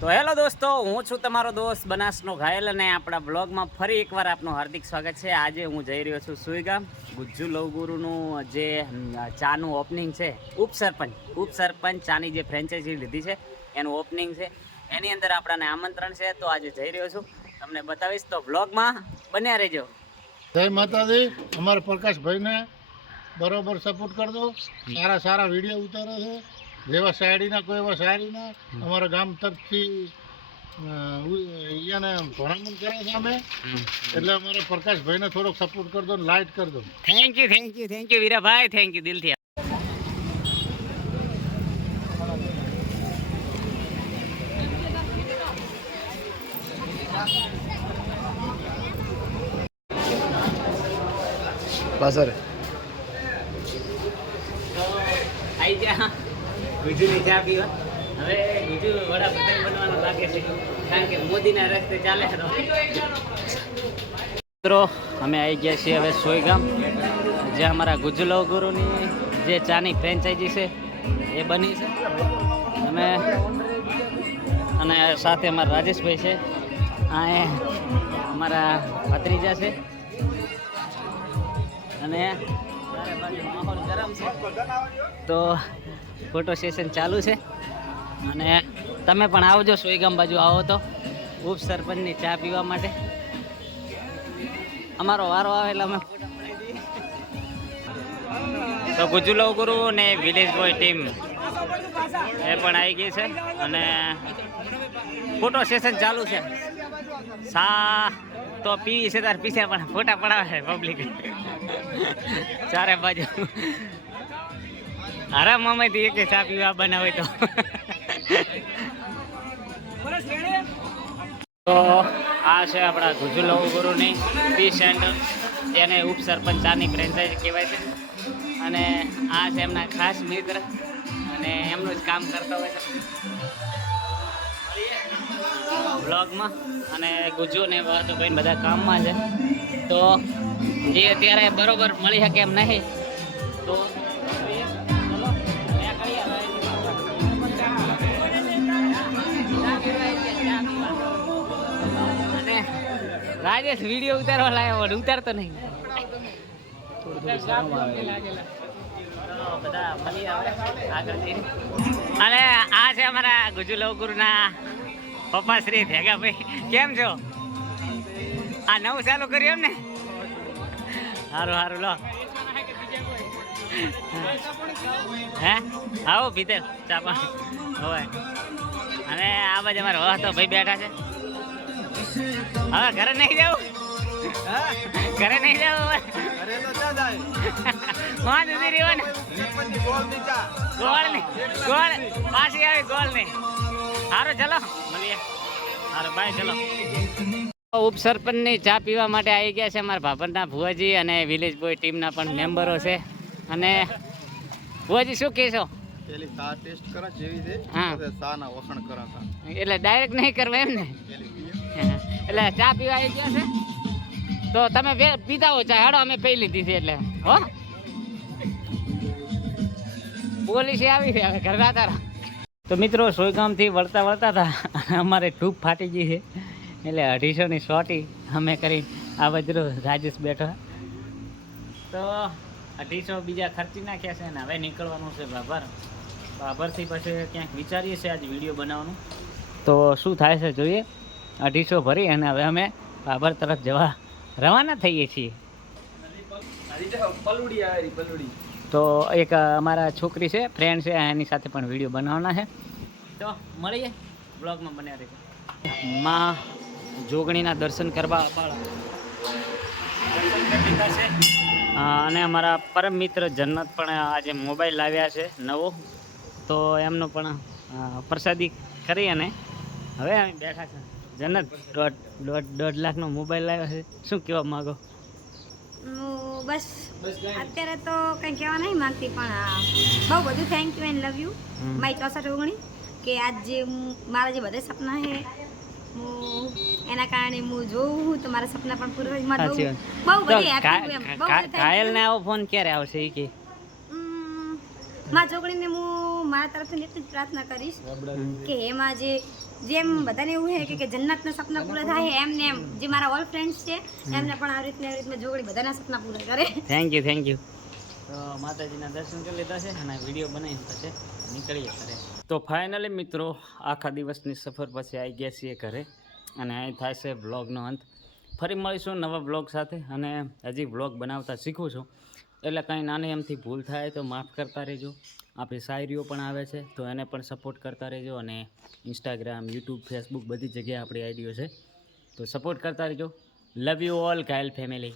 તો હેલો દોસ્તો, હું છું તમારો દોસ્ત બનાસનો ઘાયલ અને આપણા બ્લોગમાં ફરી એકવાર આપનું હાર્દિક સ્વાગત છે. આજે હું જઈ રહ્યો છું સુઈગામ. ગુજ્જુ લવગુરુનું જે ચાનું ઓપનિંગ છે, ઉપસરપંચ ચાની જે ફ્રેન્ચાઇઝી લીધી છે એનું ઓપનિંગ છે. એની અંદર આપણાને આમંત્રણ છે, તો આજે જઈ રહ્યો છું, તમને બતાવીશ. તો બ્લોગમાં બન્યા રહેજો. જય માતાજી. અમારા પ્રકાશભાઈને બરોબર સપોર્ટ કરજો. સારા વિડીયો ઉતારે છે, જેવા શાયરીના કોઈ એવા શાયરીના અમારા ગામ તરફથી એને ભલામણ કરે છે અમે, એટલે અમારા પ્રકાશભાઈને થોડોક સપોર્ટ કરજો ને લાઈટ કરજો. Thank you Virabhai, thank you દિલથી. પાછળ આવી જા ગુજુની ચા પીવા. હવે ગુજુ વડાપ્રધાન બનવાનું લાગે છે, કારણ કે મોદીના રસ્તે ચાલે છે. મિત્રો, અમે આવી ગયા છીએ હવે સોયગામ, જ્યાં અમારા ગુજુ લવગુરુની જે ચાની ફ્રેન્ચાઇઝી છે એ બની છે. અને સાથે અમારા રાજેશભાઈ છે, આ અમારા ભત્રીજા છે. અને માહોલ ગરમ છે, તો ફોટો સેશન ચાલુ છે. અને તમે પણ આવજો, સોયગામ બાજુ આવો તો ઉપસરપંચની ચા પીવા માટે. અમારો વારો આવે એટલે અમે ફોટા પડાવી દઈએ. તો ગુજુ લવગુરુ ને વિલેજ બોય ટીમ એ પણ આવી ગઈ છે અને ફોટો સેશન ચાલુ છે. તો પી છે તાર પીછે પણ ફોટા પડાવે છે પબ્લિક ચારે બાજુ. આરામમાંથી એક ચા પીવા બનાવે તો આ છે આપણા ગુજુ લવગુરુની પી સેન્ટર, એને ઉપસરપંચ ચાની ફ્રેન્ચાઇઝી કહેવાય છે. અને આ છે એમના ખાસ મિત્ર, અને એમનું જ કામ કરતા હોય છે બ્લોગમાં. અને ગુજ્જુ ને ભાઈ બધા કામમાં છે, તો જે અત્યારે બરોબર મળી શકે એમ નહીં. તો અને રાજેશ વિડીયો ઉતારવા લાવ્યો પણ ઉતારતો નહીં. બધા મળી આવે આગળથી. અને આ છે અમારા ગુજુ લવગુરુના પપ્પા શ્રી ભેગાભાઈ. કેમ છો? આ નવું ચાલુ કર્યું એમ ને? સારું લો. હે આવો ભીતર ચા પાણી હવે. અને આ બાજુ અમારે તો ભાઈ બેઠા છે. હવે ઘરે નહીં જવું, ઘરે નહીં જવું. પાંચ સુધી રહ્યો ને ગોળ પાછી આવી ગોળ નહીં. સારું, ચલો મળીએ. સારું, બાય, ચલો. ઉપસરપંચની ચા પીવા માટે આવી ગયા છે અમારા ભાભરના ભુવાજી, અને વિલેજ બોય ટીમના પણ મેમ્બરો છે. અને ભુવાજી શું કહેશો? એટલે ડાયરેક્ટ નહીં કરવા એમ ને? એટલે ચા પીવા આવી ગયા છે, તો તમે પીતા હો ચા. હેડો, અમે પી લીધી છે એટલે. હો, પોલીસ આવી છે હવે ઘરના તારા. તો મિત્રો, સોયગામથી વળતા હતા, અમારે ટ્યુબ ફાટી ગઈ છે, એટલે 250ની સોટી અમે કરી. આ બાજુ રાજેશ બેઠો, તો 250 બીજા ખર્ચી નાખ્યા છે. ને હવે નીકળવાનું છે બાભરથી. પછી ક્યાંક વિચારીએ છીએ આજે વિડીયો બનાવવાનું, તો શું થાય છે જોઈએ. 250 ભરી અને હવે અમે બાભર તરફ જવા રવાના થઈએ છીએ. તો એક અમારા છોકરી છે, ફ્રેન્ડ છે, એની સાથે પણ વિડીયો બનાવવાના છે. તો મળીએ, બ્લોગમાં બન્યા રહીએ. માં જોગણીના દર્શન કરવા અને અમારા પરમ મિત્ર જન્નત પણ આજે મોબાઈલ લાવ્યા છે નવો, તો એમનો પણ પ્રસાદી કરી અને હવે અમે બેઠા છે. જન્નત દોઢ લાખનો મોબાઈલ લાવ્યા છે, શું કહેવા માગો? બસ અત્યારે તો કંઈ કહેવા નહીં માંગતી, પણ બહુ બધું thank you and love you મારી 64 કે આજ જે મારા જે બધા સપના છે, હું એના કારણે હું જોઉં તો મારા સપના પણ પૂરા થાય. બહુ બધી ઘાયલને આવો ફોન ક્યારે આવશે એ કે મારા છોકરીને હું મારા તરફથી એટલી જ પ્રાર્થના કરીશ કે એમાં જે જેમ બધાને એવું છે કે જન્નતના સપના પૂરા થાય એમને એમ જે મારા ઓલ ફ્રેન્ડ્સ છે એમને પણ આવી રીતના જોગણી બધાના સપના પૂરા કરે. Thank you. તો માતાજીના દર્શન કરી લીધા છે અને વિડીયો બનાવીને પછી નીકળીએ ઘરે. તો ફાઇનલી મિત્રો આખા દિવસની સફર પછી આવી ગયા છીએ ઘરે અને અહીં થાય છે બ્લોગનો અંત. ફરી મળીશું નવા બ્લોગ સાથે અને હજી બ્લોગ બનાવતા શીખું છું એટલે કંઈ નાની એમથી ભૂલ થાય તો માફ કરતા રહેજો. આપણી શાયરીઓ પણ આવે છે તો એને પણ સપોર્ટ કરતા રહેજો અને ઇન્સ્ટાગ્રામ, યુટ્યુબ, ફેસબુક બધી જગ્યાએ આપણી આઈડીઓ છે તો સપોર્ટ કરતા રહેજો. લવ યુ ઓલ ઘાયલ ફેમિલી.